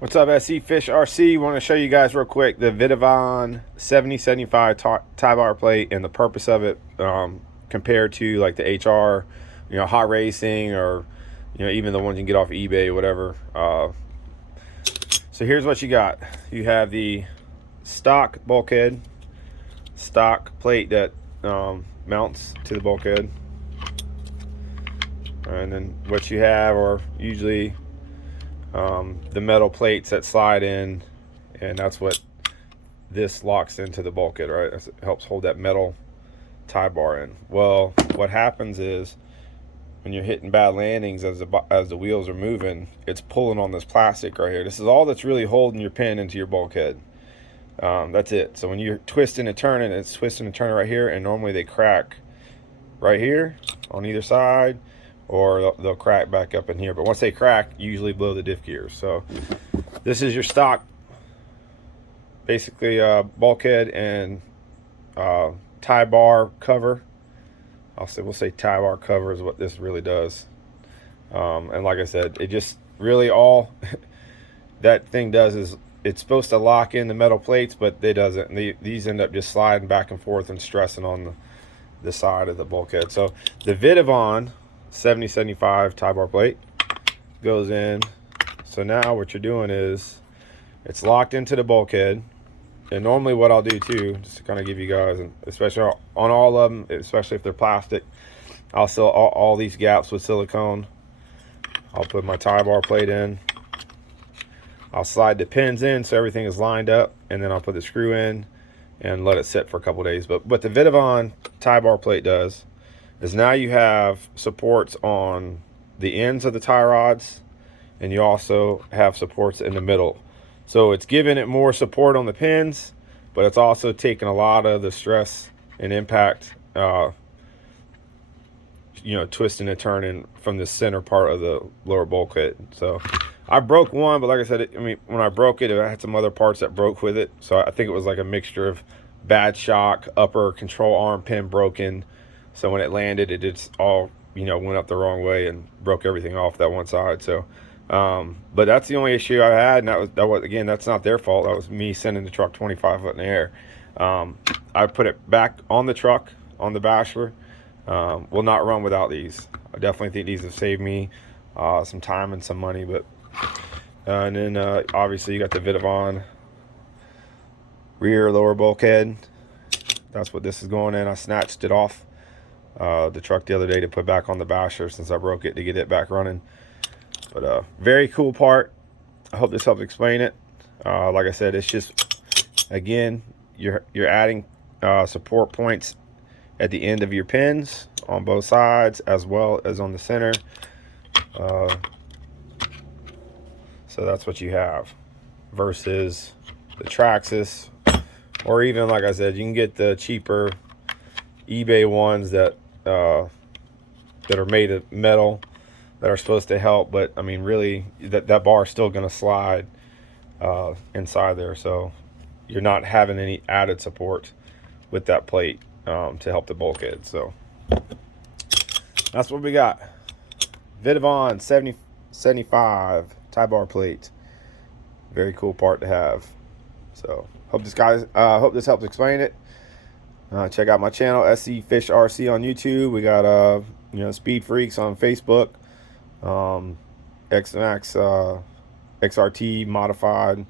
What's up, SC Fish RC? Want to show you guys real quick the Vitavon 7075 tie bar plate and the purpose of it compared to like the HR, hot racing, or even the ones you can get off eBay or whatever. So here's what you got. You have the stock bulkhead, stock plate that mounts to the bulkhead, and then what you have are usually the metal plates that slide in, and that's what this locks into the bulkhead, right? It helps hold that metal tie bar in. Well, what happens is when you're hitting bad landings as the wheels are moving, it's pulling on this plastic right here. This is all that's really holding your pin into your bulkhead. That's it. So when you're twisting and turning, it's twisting and turning right here, and normally they crack right here on either side, or they'll crack back up in here. But once they crack, you usually blow the diff gears. So this is your stock, basically bulkhead and tie bar cover. We'll say tie bar cover is what this really does. And like I said, it just really all that thing does is it's supposed to lock in the metal plates, but it doesn't. These end up just sliding back and forth and stressing on the side of the bulkhead. So the Vitavon 7075 tie bar plate goes in. So now what you're doing is it's locked into the bulkhead. And normally what I'll do too, just to kind of give you guys, and especially on all of them, especially if they're plastic, I'll fill all these gaps with silicone. I'll put my tie bar plate in. I'll slide the pins in so everything is lined up, and then I'll put the screw in and let it sit for a couple days. But what the Vitavon tie bar plate does is now you have supports on the ends of the tie rods, and you also have supports in the middle. So it's giving it more support on the pins, but it's also taking a lot of the stress and impact, twisting and turning from the center part of the lower bulkhead. So I broke one, but like I said, when I broke it, I had some other parts that broke with it. So I think it was like a mixture of bad shock, upper control arm pin broken. So when it landed, it just all, went up the wrong way and broke everything off that one side. So, but that's the only issue I had. And that was again, that's not their fault. That was me sending the truck 25 foot in the air. I put it back on the truck, on the bachelor. Will not run without these. I definitely think these have saved me some time and some money. But and then obviously you got the Vitavon rear lower bulkhead. That's what this is going in. I snatched it off the truck the other day to put back on the basher since I broke it, to get it back running. But very cool part. I hope this helps explain it. Like I said, it's just, again, you're adding support points at the end of your pins on both sides as well as on the center. So that's what you have versus the Traxxas, or even, like I said, you can get the cheaper eBay ones that are made of metal that are supposed to help, but I mean, really, that bar is still going to slide inside there, so you're not having any added support with that plate to help the bulkhead. So that's what we got. Vitavon 7075 tie bar plate. Very cool part to have. So hope this helps explain it. Check out my channel, SC Fish RC on YouTube. We got Speed Freaks on Facebook. X-Maxx XRT modified